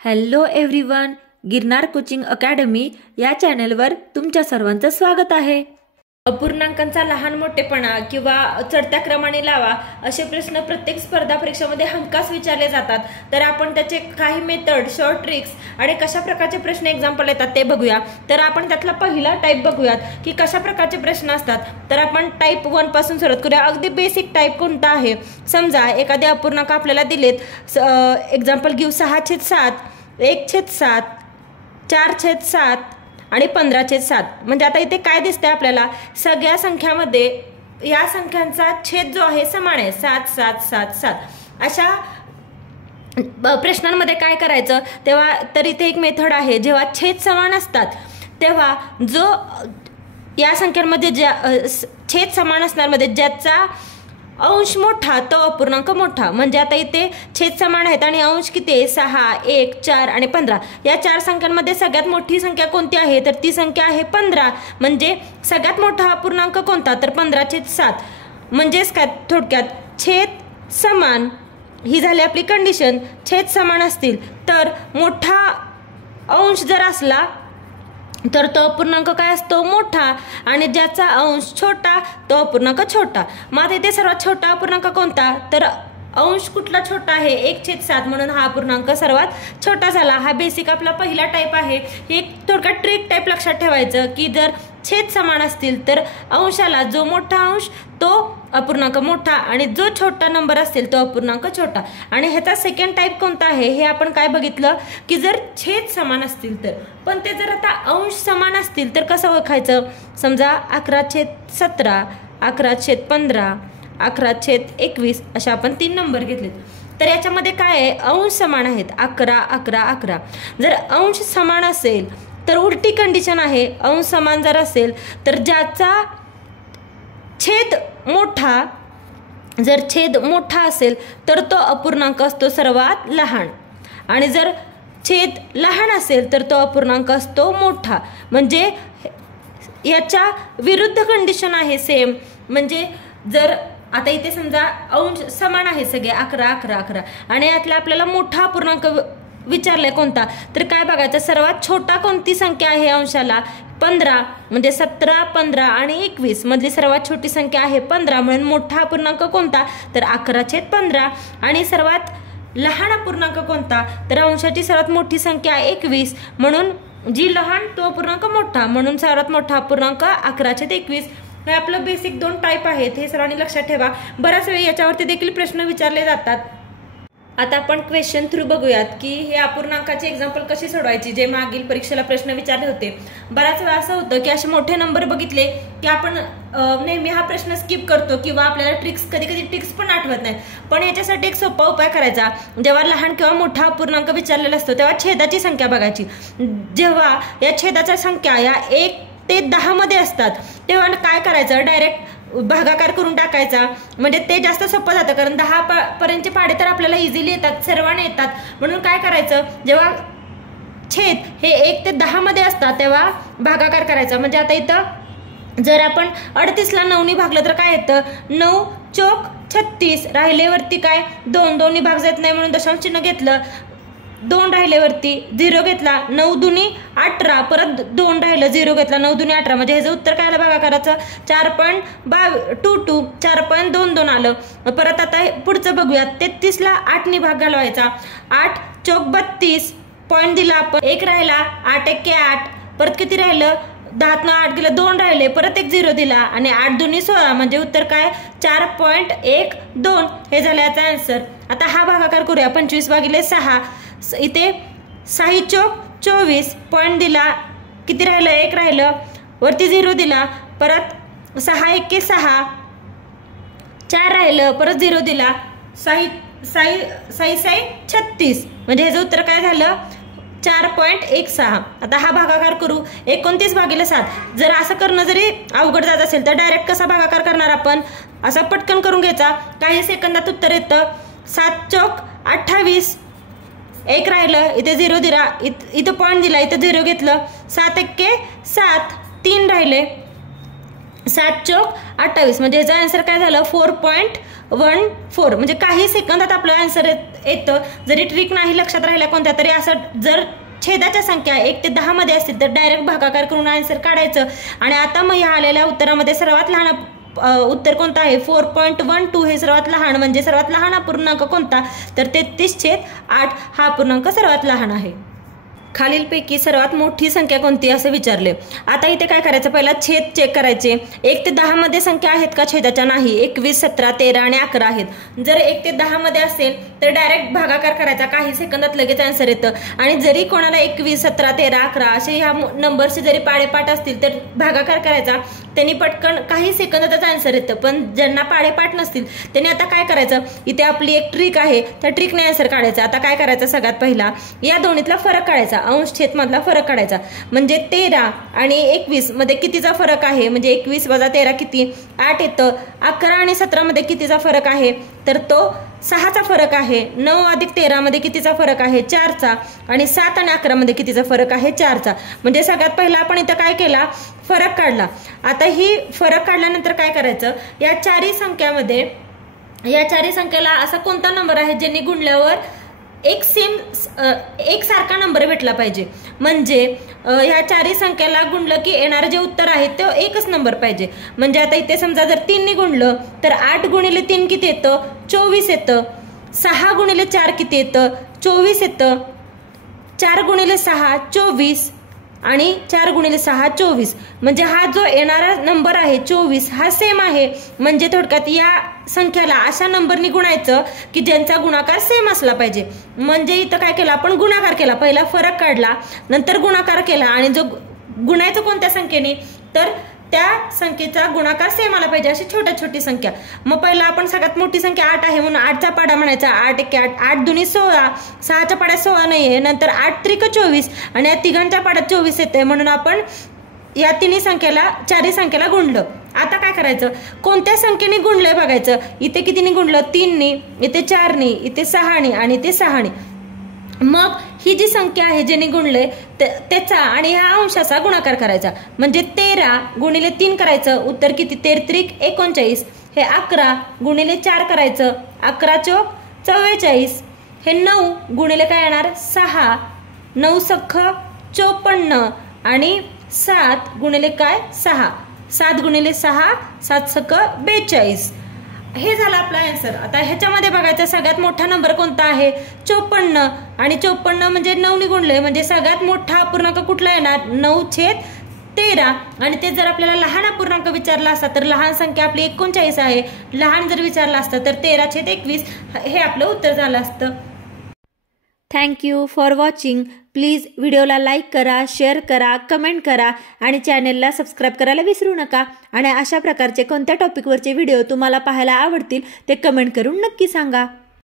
Hello everyone, Girnar coaching academy या चॅनलवर तुमच्या सर्वांचं स्वागत आहे. अपूर्णांकांचा लहान मोठेपणा किंवा चढत्या क्रमाने लावा असे प्रश्न प्रत्येक स्पर्धा परीक्षेमध्ये हमखास विचारले जातात. तर आपण त्याचे काही मेथड, शॉर्ट ट्रिक्स आणि कशा प्रकारचे प्रश्न एक्झाम्पल येतात ते बघूया. तर आपण त्यातला पहिला टाईप बघूयात की कशा प्रकारचे प्रश्न असतात. तर आपण टाईप 1 पासून सुरुवात करूया. अगदी बेसिक टाईप कोणता आहे? समजा एखादे अपूर्णांक आपल्याला दिलेत. एक्झाम्पल घेऊ 6/7, 1/7, 4/7 आणि 15/7. म्हणजे आता इथे काय दिसतंय आपल्याला, सगळ्या संख्यामध्ये या संख्यांचा छेद जो आहे समान आहे, 7 7 7 7. अशा प्रश्नांमध्ये काय करायचं तेव्हा, तर इथे एक मेथड आहे. जेव्हा छेद समान असतात तेव्हा जो या संख्यांमध्ये ज्या छेद समान असणारमध्ये ज्याचा अंश मोठा तो अपूर्णांक मोठा. म्हणजे आता इथे छेद समान आहेत आणि अंश किती आहे? 6, 1, 4 आणि 15. या चार संख्यांमध्ये सगळ्यात मोठी संख्या कोणती आहे? तर ती संख्या आहे 15. म्हणजे सगळ्यात मोठा अपूर्णांक कोणता? तर 15/7. म्हणजेच काय थोडक्यात छेद समान ही झाली आपली कंडिशन. छेद समान असतील तर मोठा अंश जर असला तर तो अपूर्णांक काय असतो? मोठा. आणि ज्याचा अंश छोटा तो अपूर्णांक छोटा. मग आता इथे सर्वात छोटा अपूर्णांक कोणता? तर अंश कुठला छोटा आहे? 1/7. म्हणून हा अपूर्णांक सर्वात छोटा झाला. हा बेसिक आपला पहिला टाईप आहे. हे एक थोडक्यात ट्रिक टाईप लक्षात ठेवायचं की जर छेद समान असतील तर अंशाला जो मोठा अंश तो अपूर्णांक मोठा आणि जो छोटा नंबर असेल तो अपूर्णांक छोटा. आणि ह्याचा सेकंड टाईप कोणता आहे हे आपण काय बघितलं की जर छेद समान असतील तर. पण ते जर आता अंश समान असतील तर कसं ओळखायचं? समजा 11/17, 11/15, 11/21 अशा आपण 3 नंबर घेतलेत. तर याच्यामध्ये काय आहे? अंश समान आहेत, 11 11 11. जर अंश समान असेल तर उलटी कंडिशन आहे. अंश समान जर असेल तर ज्याचा छेद मोठा, जर छेद मोठा असेल तर तो अपूर्णांक असतो सर्वात लहान. आणि जर छेद लहान असेल तर तो अपूर्णांक असतो मोठा. म्हणजे याच्या विरुद्ध कंडिशन आहे सेम. म्हणजे जर आता इथे समजा अंश समान आहे सगळे 11 11 11 आणि यातला आपल्याला मोठा अपूर्णांक विचारलाय कोणता, तर काय बघायचं? सर्वात छोटा कोणती संख्या आहे अंशाला? 15. म्हणजे 17, 15 आणि 21 मधली सर्वात छोटी संख्या आहे 15. म्हणून मोठा अपूर्णांक कोणता? तर 11/15. आणि सर्वात लहान अपूर्णांक कोणता? तर अंशाची सर्वात मोठी संख्या 21. म्हणून जी लहान तो अपूर्णांक मोठा. म्हणून सर्वात मोठा अपूर्णांक 11/21. हे आपलं बेसिक 2 टाईप आहेत. हे सर्वांनी लक्षात ठेवा. बऱ्याच वेळी याच्यावरती देखील प्रश्न विचारले जातात. आता आपण क्वेश्चन थ्रू बघूयात की हे अपूर्णांकाचे एक्झाम्पल कशी सोडवायची, जे मागील परीक्षेला प्रश्न विचारले होते. बऱ्याच वेळा असं होतं की असे मोठे नंबर बघितले की आपण नेहमी हा प्रश्न स्किप करतो किंवा आपल्याला कधी कधी ट्रिक्स पण आठवत नाही. पण याच्यासाठी एक सोपा उपाय करायचा. जेव्हा लहान किंवा मोठा अपूर्णांक विचारलेला असतो तेव्हा छेदाची संख्या बघायची. जेव्हा या छेदाच्या संख्या या 1 ते 10 मध्ये असतात तेव्हा काय करायचं? डायरेक्ट भागाकार करून टाकायचा. म्हणजे ते जास्त सोपं जातं, कारण 10 पर्यंतचे पाढे तर आपल्याला इझिली येतात, सर्वांना येतात. म्हणून काय करायचं? जेव्हा छेद हे 1 ते 10 मध्ये असतात तेव्हा भागाकार करायचा. म्हणजे आता इथं जर आपण 38ला 9नी भागलं तर काय येतं? 9 चौक 36. राहिलेवरती काय? 2. 2नी भाग जात नाही म्हणून दशांश चिन्ह घेतलं. 2 राहिलेवरती 0 घेतला. 9 दुनी 18. परत 2 राहिलं, 0 घेतला. 9 दुनी 18. म्हणजे ह्याचं उत्तर काय आलं बघा करायचं? 4.22 4.22 आलं. परत आता पुढचं बघूया. 33ला 8नी भाग घालवायचा. 8 चौक 32. पॉईंट दिला आपण. 1 राहिला. 8 1 8. परत किती राहिलं? 10तनं 8 गेलं. 2 राहिले. परत एक 0 दिला आणि 8 दुनी 16. म्हणजे उत्तर काय? 4.12. हे झालं याचा आन्सर. आता हा भागाकार करूया. 25/6. इथे 6 चौक 24. पॉईंट दिला. किती राहिलं? 1 राहिलं. वरती 0 दिला. परत 6 1 6. 4 राहिलं. परत 0 दिला. 6 36. म्हणजे ह्याचं उत्तर काय झालं? 4.16. आता हा भागाकार करू. 29/7. जर असं करणं जरी अवघड जात असेल तर डायरेक्ट कसा भागाकार करणार आपण? असं पटकन करून घ्यायचा. काही सेकंदात उत्तर येतं. 7 चौक 28. 1 राहिलं. इथे 0 दिला. इथं पॉईंट दिला. इथं 0 घेतलं. 7 1 7. 3 राहिले. 7 चोक 28 म्हणजे याचा आन्सर काय झालं 4.14 म्हणजे काही सेकंदात आपलं आन्सर येतं. जरी ट्रिक नाही लक्षात राहिला कोणत्या तरी असं जर छेदाच्या संख्या 1 ते 10 मध्ये असतील तर डायरेक्ट भागाकार करून आन्सर काढायचं. आणि आता मग ह्या आलेल्या उत्तरामध्ये सर्वात लहान उत्तर कोणतं आहे 4.12 हे सर्वात लहान म्हणजे सर्वात लहान अपूर्णांक कोणता तर 33/8 हा अपूर्णांक सर्वात लहान आहे. खालीलपैकी सर्वात मोठी संख्या कोणती असे विचारले. आता इथे काय करायचं पहिला छेद चेक करायचे. 1 ते 10 मध्ये संख्या आहेत का छेदाच्या नाही 21 17 13 आणि 11 आहेत. जर 1 ते 10 मध्ये असेल तर डायरेक्ट भागाकार करायचा काही सेकंदात लगेच आन्सर येतं. आणि जरी कोणाला 21 17 13 11 असे ह्या नंबरचे जरी पाडेपाठ असतील तर भागाकार करायचा त्यांनी पटकन काही सेकंदातच आन्सर येतं. पण ज्यांना पाडेपाठ नसतील त्यांनी आता काय करायचं इथे आपली एक ट्रिक आहे त्या ट्रिकने आन्सर काढायचा. आता काय करायचं सगळ्यात पहिला या दोन्हीतला फरक काढायचा अंश छेद मधला फरक काढायचा. म्हणजे 13 आणि 21 मध्ये कितीचा फरक आहे म्हणजे 21 वजा 13 किती 8 येतं. 11 आणि 17 मध्ये कितीचा फरक आहे तर तो 6चा फरक आहे. 9 अधिक 13 मध्ये कितीचा फरक आहे 4चा. आणि 7 आणि 11 मध्ये कितीचा फरक आहे 4चा. म्हणजे सगळ्यात पहिला आपण इथं काय केला फरक काढला. आता ही फरक काढल्यानंतर काय करायचं या चारही संख्येला असा कोणता नंबर आहे ज्यांनी गुणल्यावर एक सारखा नंबर भेटला पाहिजे. म्हणजे ह्या चारही संख्याला गुणलं की येणारं जे उत्तर आहे ते एकच नंबर पाहिजे. म्हणजे आता इथे समजा जर 3 ने गुणलं तर 8 गुणिले 3 किती येतं 24 येतं. 6 गुणिले 4 किती येतं 24 येतं. 4 गुणिले 6 24 आणि 4 गुणिले 6 24 म्हणजे हा जो येणारा नंबर आहे 24 हा सेम आहे. म्हणजे थोडक्यात या संख्याला अशा नंबरनी गुणायचं की ज्यांचा गुणाकार सेम असला पाहिजे. म्हणजे इथं काय केलं आपण गुणाकार केला पहिला फरक काढला नंतर गुणाकार केला आणि जो गुणायचं कोणत्या संख्येने तर त्या संख्येचा गुणाकार सेम आला पाहिजे अशी छोटी संख्या. मग पहिला आपण सगळ्यात मोठी संख्या 8 आहे म्हणून 8चा पाडा म्हणायचा 8 1 8 8 दुनी 16 6च्या पाड्यात 16 नाहीये नंतर 8 त्रिक 24 आणि या तिघांच्या पाड्यात 24 येते म्हणून आपण या चारही संख्याला गुणलं. आता काय करायचं कोणत्या संख्येने गुणलंय बघायचं. इथे कितीने गुणलं 3 ने इथे 4 ने इथे 6 ने आणि इथे 6 ने. मग ही जी संख्या आहे ज्याने गुणले त्याचा आणि ह्या अंशाचा गुणाकार करायचा. म्हणजे 13 गुणिले 3 करायचं उत्तर किती 13 त्रिक 39. हे 11 गुणिले 4 करायचं 11 चोक 44. हे 9 गुणिले काय येणार 6 9 सख्ख 54 आणि 7 गुणिले काय 6 7 गुणिले 6 7 सख्ख 42. हे झालं आपला आन्सर. आता ह्याच्यामध्ये बघायचं सगळ्यात मोठा नंबर कोणता आहे 54 आणि 54 म्हणजे 9 ने गुणले म्हणजे सगळ्यात मोठा अपूर्णांक कुठला येणार 9/13. आणि ते जर आपल्याला लहान अपूर्णांक विचारला असता तर लहान संख्या आपली 39 आहे. लहान जर विचारला असतं तर 13/21 हे आपलं उत्तर झालं असतं. Thank you for watching. प्लीज व्हिडिओला लाईक करा शेअर करा कमेंट करा आणि चॅनेलला सबस्क्राईब करायला विसरू नका. आणि अशा प्रकारचे कोणत्या टॉपिकवरचे व्हिडिओ तुम्हाला पाहायला आवडतील ते कमेंट करून नक्की सांगा.